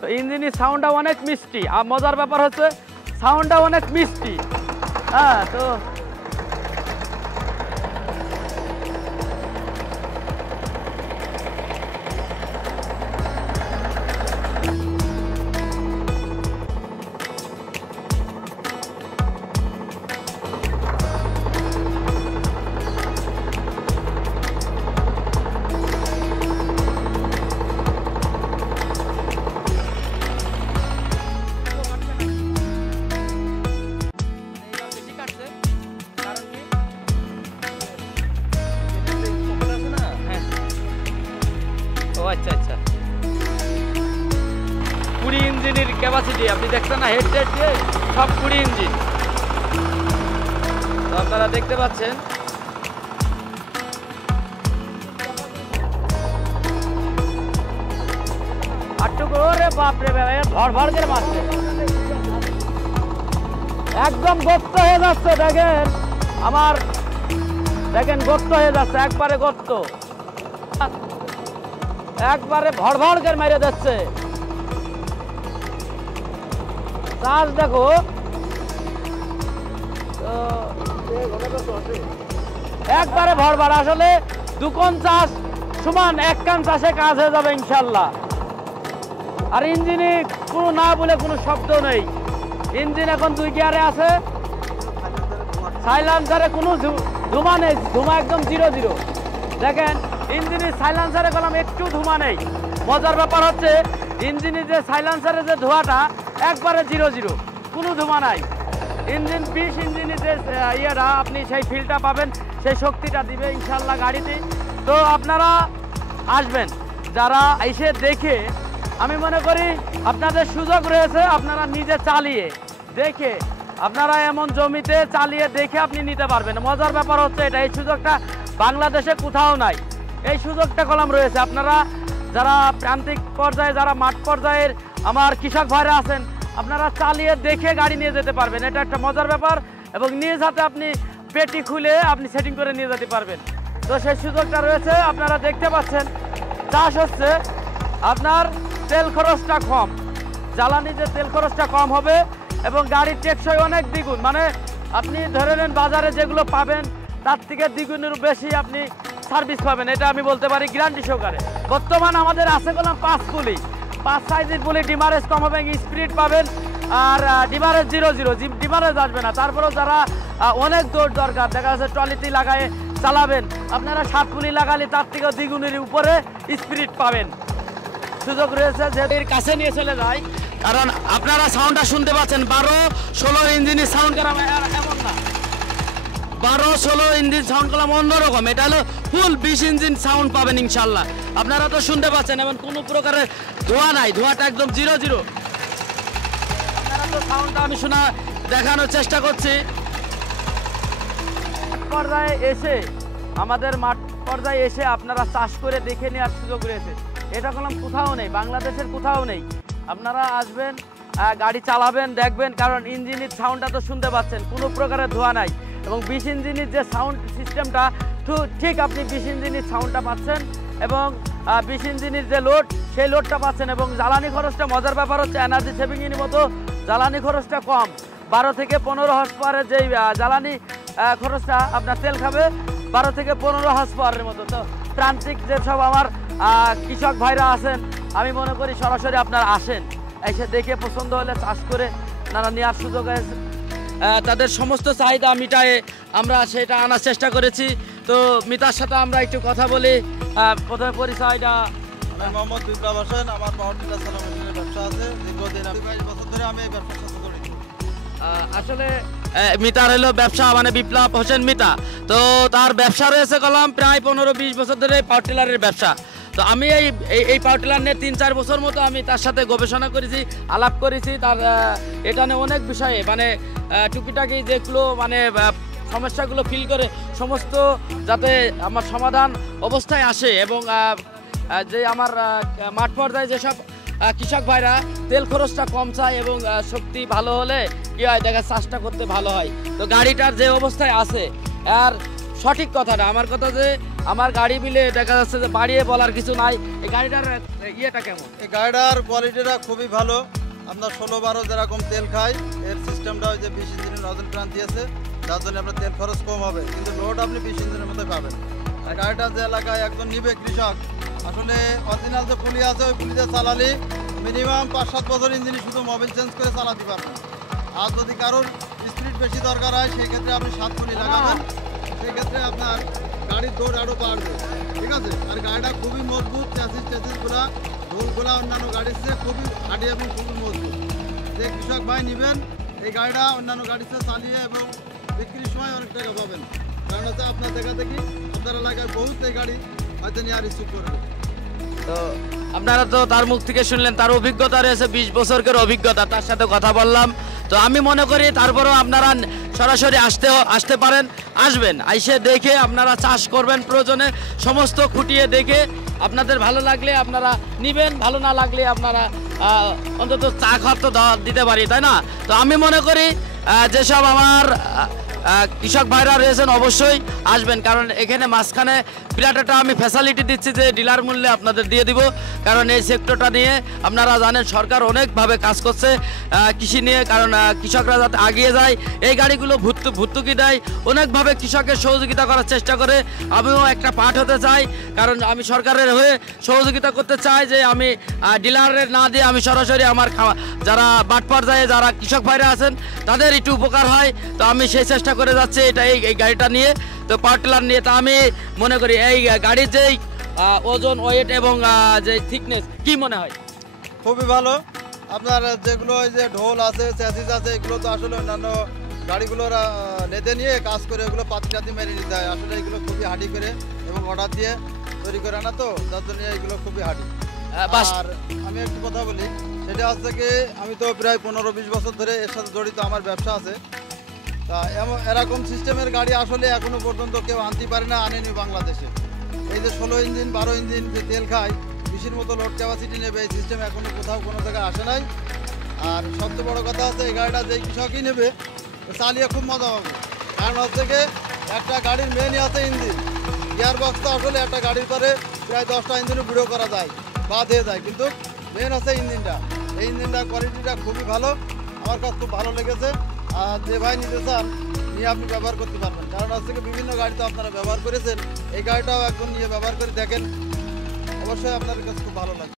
তো ইঞ্জিনের সাউন্ডটা অনেক মিষ্টি, আর মজার ব্যাপার হচ্ছে সাউন্ডটা অনেক মিষ্টি। হ্যাঁ, তো আচ্ছা আচ্ছা, 20 ইঞ্জিনের ক্যাপাসিটি আপনি দেখছেন না, হেড দিয়ে সব 20 ইঞ্জিন। তো আপনারা দেখতে পাচ্ছেন বাপরে ভর ভর করে মারছে, একদম গর্ত হয়ে যাচ্ছে। দেখেন আমার, দেখেন গর্ত হয়ে যাচ্ছে, একবারে গর্ত, একবারে ভর ভর করে মেরে যাচ্ছে। চাষ দেখো, একবারে ভর ভর, আসলে দুকোন চাষ সমান এক কান চাষে কাজ হয়ে যাবে ইনশাল্লাহ। আর ইঞ্জিনে কোনো না বলে কোনো শব্দ নেই, ইঞ্জিন এখন 2 গিয়ারে আছে, সাইলেন্সারে কোনো ধুমা নেই, ধুমা একদম 0 দেখেন ইঞ্জিনের সাইলেন্সারে কলম একটু ধুমা নেই। মজার ব্যাপার হচ্ছে ইঞ্জিনের যে সাইলেন্সারে যে ধোঁয়াটা একবারে 0 কোনো ধুমা নাই। ইঞ্জিন 20 ইঞ্জিনের যে ইয়েটা আপনি সেই ফিলটা পাবেন, সেই শক্তিটা দিবে ইনশাল্লাহ গাড়িতে। তো আপনারা আসবেন, যারা এসে দেখে, আমি মনে করি আপনাদের সুযোগ রয়েছে, আপনারা নিজে চালিয়ে দেখে, আপনারা এমন জমিতে চালিয়ে দেখে আপনি নিতে পারবেন। মজার ব্যাপার হচ্ছে এটা, এই সুযোগটা বাংলাদেশে কোথাও নাই, এই সুযোগটা কলম রয়েছে। আপনারা যারা প্রান্তিক পর্যায়ে, যারা মাঠ পর্যায়ের আমার কৃষক ভাইরা আছেন, আপনারা চালিয়ে দেখে গাড়ি নিয়ে যেতে পারবেন, এটা একটা মজার ব্যাপার। এবং নিজ হাতে আপনি পেটি খুলে আপনি সেটিং করে নিয়ে যেতে পারবেন। তো সেই সুযোগটা রয়েছে, আপনারা দেখতে পাচ্ছেন। চাষ হচ্ছে আপনার তেল খরচটা কম, জ্বালানি যে তেল খরচটা কম হবে এবং গাড়ির টেকসই অনেক দ্বিগুণ, মানে আপনি ধরে নেন বাজারে যেগুলো পাবেন তার থেকে দ্বিগুণের বেশি আপনি সার্ভিস পাবেন, এটা আমি বলতে পারি গ্যারান্টি সহকারে। বর্তমান আমাদের আছে বললাম 5 পুলি, 5 সাইজের পুলি, ডিমারেজ কম হবে, স্পিড পাবেন, আর ডিমারেজ 0 ডিমারেজ আসবে না। তারপরেও যারা অনেক দৌড় দরকার, দেখা যাচ্ছে ট্রলিতে লাগায় চালাবেন, আপনারা 7 পুলি লাগালে তার থেকেও দ্বিগুণের উপরে স্পিড পাবেন। সুযোগ রয়েছে যে এর কাছে নিয়ে চলে যায়, কারণ আপনারা সাউন্ডটা শুনতে পাচ্ছেন, 12-16 ইঞ্জিনের সাউন্ড করা এমন না, 12-16 ইঞ্জিন সাউন্ড করলাম অন্যরকম, এটা হলো ফুল 20 ইঞ্জিন সাউন্ড পাবেন ইনশাল্লাহ। আপনারা তো শুনতে পাচ্ছেন, এমন কোনো প্রকারের ধোঁয়া নাই, ধোঁয়াটা একদম 0 আপনারা তো সাউন্ডটা আমি শোনা দেখানোর চেষ্টা করছি। পর্যায়ে এসে, আমাদের মাঠ পর্যায়ে এসে আপনারা চাষ করে দেখে নেওয়ার সুযোগ রয়েছে, এটা কলম কোথাও নেই, বাংলাদেশের কোথাও নেই। আপনারা আসবেন, গাড়ি চালাবেন, দেখবেন, কারণ ইঞ্জিনের সাউন্ডটা তো শুনতে পাচ্ছেন, কোনো প্রকারের ধোঁয়া নাই। এবং 20 ইঞ্জিনের যে সাউন্ড সিস্টেমটা ঠিক আপনি 20 ইঞ্জিনের সাউন্ডটা পাচ্ছেন, এবং 20 ইঞ্জিনের যে লোড, সেই লোডটা পাচ্ছেন। এবং জ্বালানি খরচটা, মজার ব্যাপার হচ্ছে এনার্জি সেভিংয়ের মতো জ্বালানি খরচটা কম, 12 থেকে 15 হর্স পাওয়ারের যেই জ্বালানি খরচটা আপনার তেল খাবে 12 থেকে 15 হর্স পাওয়ারের মতো। তো প্রান্তিক যেসব আমার কৃষক ভাইরা আছেন, আমি মনে করি সরাসরি আপনারা আসেন, এসে দেখে পছন্দ হলে চাষ করে নানা নেওয়ার সুযোগ আছে। তাদের সমস্ত চাহিদা মিটায়ে আমরা সেটা আনার চেষ্টা করেছি। তো মিতার সাথে আমরা একটু কথা বলি। প্রথমে পরিচয়টা, আমি মোহাম্মদ বিপ্লব হোসেন, আমার পাওয়ার টিলার মেশিনের ব্যবসা আছে, দীর্ঘদিন 22 বছর ধরে আমি এই ব্যবসার সাথে জড়িত। আসলে মিতার হলো ব্যবসা, মানে বিপ্লব হোসেন মিতা, তো তার ব্যবসা রয়েছে কলম প্রায় 15-20 বছর ধরে পাওয়ার টিলারের ব্যবসা। তো আমি এই পাওয়ার টিলার নিয়ে 3-4 বছর মতো আমি তার সাথে গবেষণা করেছি, আলাপ করেছি, তার এটা নিয়ে অনেক বিষয়ে, মানে টুকিটাকি যেগুলো মানে সমস্যাগুলো ফিল করে সমস্ত যাতে আমার সমাধান অবস্থায় আসে। এবং যে আমার মাঠ পর্যায়ে যেসব কৃষক ভাইরা তেল খরচটা কম চায় এবং শক্তি ভালো হলে কি হয়, দেখা চাষটা করতে ভালো হয়। তো গাড়িটার যে অবস্থায় আছে আর সঠিক কথা না, আমার কথা যে আমার গাড়ি মিলে দেখা যাচ্ছে যে বাড়িয়ে বলার কিছু নাই। এই গাড়িটার ইয়েটা কেমন? এই গাড়িটার কোয়ালিটিটা খুবই ভালো। আপনার 16-12 যেরকম তেল খায়, এর সিস্টেমটা ওই যে 20 ইঞ্জিনের নজল প্রাণ দিয়েছে, যার জন্য আপনার তেল খরচ কম হবে, কিন্তু লোড আপনি 20 ইঞ্জিনের মতো পাবেন। আর গাড়িটা যে এলাকায় একজন নিবে কৃষক, আসলে অরিজিনাল যে পুলি আছে ওই পুলিতে চালালে মিনিমাম 5-7 বছর ইঞ্জিনে শুধু মোবিল চেঞ্জ করে চালাতে পারবেন। আর যদি কারোর স্পিড বেশি দরকার হয় সেই ক্ষেত্রে আপনি 7 পুলি লাগাবেন, সেই ক্ষেত্রে আপনার গাড়ির দৌড় আরও বাড়বে। ঠিক আছে, আর গাড়িটা খুবই মজবুত, চ্যাসিসগুলা ঢোলগুলা অন্যান্য গাড়ির চেয়ে খুবই হাঁটি এবং খুবই মজবুত। যে কৃষক ভাই নেবেন এই গাড়িটা অন্যান্য গাড়ির চেয়ে চালিয়ে এবং বিক্রির সময় অনেক টাকা পাবেন। কারণ হচ্ছে আপনার দেখা দেখি আপনার এলাকায় বহুত এই গাড়ি হয়তো নিয়ে আর রিসিভ করবে। তো আপনারা তো তার মুখ থেকে শুনলেন, তার অভিজ্ঞতা রয়েছে 20 বছরের অভিজ্ঞতা, তার সাথে কথা বললাম। তো আমি মনে করি তারপরেও আপনারা সরাসরি আসতে পারেন, আসবেন, আইসে দেখে আপনারা চাষ করবেন, প্রয়োজনে সমস্ত খুঁটিয়ে দেখে আপনাদের ভালো লাগলে আপনারা নিবেন, ভালো না লাগলে আপনারা অন্তত চা খাওয়ার তো দিতে পারি, তাই না? তো আমি মনে করি যেসব আমার কৃষক ভাইরা রয়েছেন অবশ্যই আসবেন, কারণ এখানে মাঝখানে বিরাট একটা আমি ফ্যাসিলিটি দিচ্ছি যে ডিলার মূল্যে আপনাদের দিয়ে দিব। কারণ এই সেক্টরটা নিয়ে আপনারা জানেন সরকার অনেকভাবে কাজ করছে কৃষি নিয়ে, কারণ কৃষকরা যাতে এগিয়ে যায়, এই গাড়িগুলো ভর্তুকি দেয়, অনেকভাবে কৃষকের সহযোগিতা করার চেষ্টা করে। আমিও একটা পার্ট হতে চাই, কারণ আমি সরকারের হয়ে সহযোগিতা করতে চাই যে আমি ডিলারের না দিয়ে আমি সরাসরি আমার যারা বাট পর্যায়ে যারা কৃষক ভাইরা আছেন তাদের একটু উপকার হয়। তো আমি সেই চেষ্টা করে যাচ্ছি এটা এই গাড়িটা নিয়ে, তো পাওয়ার টিলার নিয়ে। তো আমি মনে করি এই গাড়ির যেই ওজন, ওয়েট এবং যে থিকনেস, কি মনে হয়? খুবই ভালো। আপনার যেগুলো ওই যে ঢোল আছে, চ্যাসিস আছে, এগুলো তো আসলে অন্যান্য গাড়িগুলোর নেতে নিয়ে কাজ করে এগুলো পাতি মেরে নিতে হয়। আসলে এগুলো খুবই হাঁটি করে এবং অর্ডার দিয়ে তৈরি করে আনা, তো যার জন্য এগুলো খুবই হাঁটি। আর আমি একটু কথা বলি, সেটা হচ্ছে কি আমি তো প্রায় 15-20 বছর ধরে এর সাথে জড়িত, আমার ব্যবসা আছে। তা এরকম সিস্টেমের গাড়ি আসলে এখনো পর্যন্ত কেউ আনতে পারে না, আনেনি বাংলাদেশে। এই যে 16 ইঞ্জিন 12 ইঞ্জিন যে তেল খায়, 20-এর মতো লোড ক্যাপাসিটি নেবে, এই সিস্টেম এখনো কোথাও কোনো জায়গায় আসে নাই। আর সবচেয়ে বড় কথা হচ্ছে এই গাড়িটা যেই কৃষকই নেবে চালিয়ে খুব মজা হবে। কারণ হচ্ছে কি একটা গাড়ির মেনই আছে ইঞ্জিন, গিয়ার বক্স তো আসলে একটা গাড়ির পরে প্রায় 10টা ইঞ্জিনও ভিডিও করা যায়, বাদ হয়ে যায়, কিন্তু মেন হচ্ছে ইঞ্জিনটা। এই ইঞ্জিনটার কোয়ালিটিটা খুবই ভালো, আমার কাছে খুব ভালো লেগেছে। আর যে ভাই নিতে চান নিয়ে আপনি ব্যবহার করতে পারবেন, কারণ আজ থেকে বিভিন্ন গাড়ি তো আপনারা ব্যবহার করেছেন, এই গাড়িটাও একজন নিয়ে ব্যবহার করে দেখেন, অবশ্যই আপনার কাছে খুব ভালো লাগবে।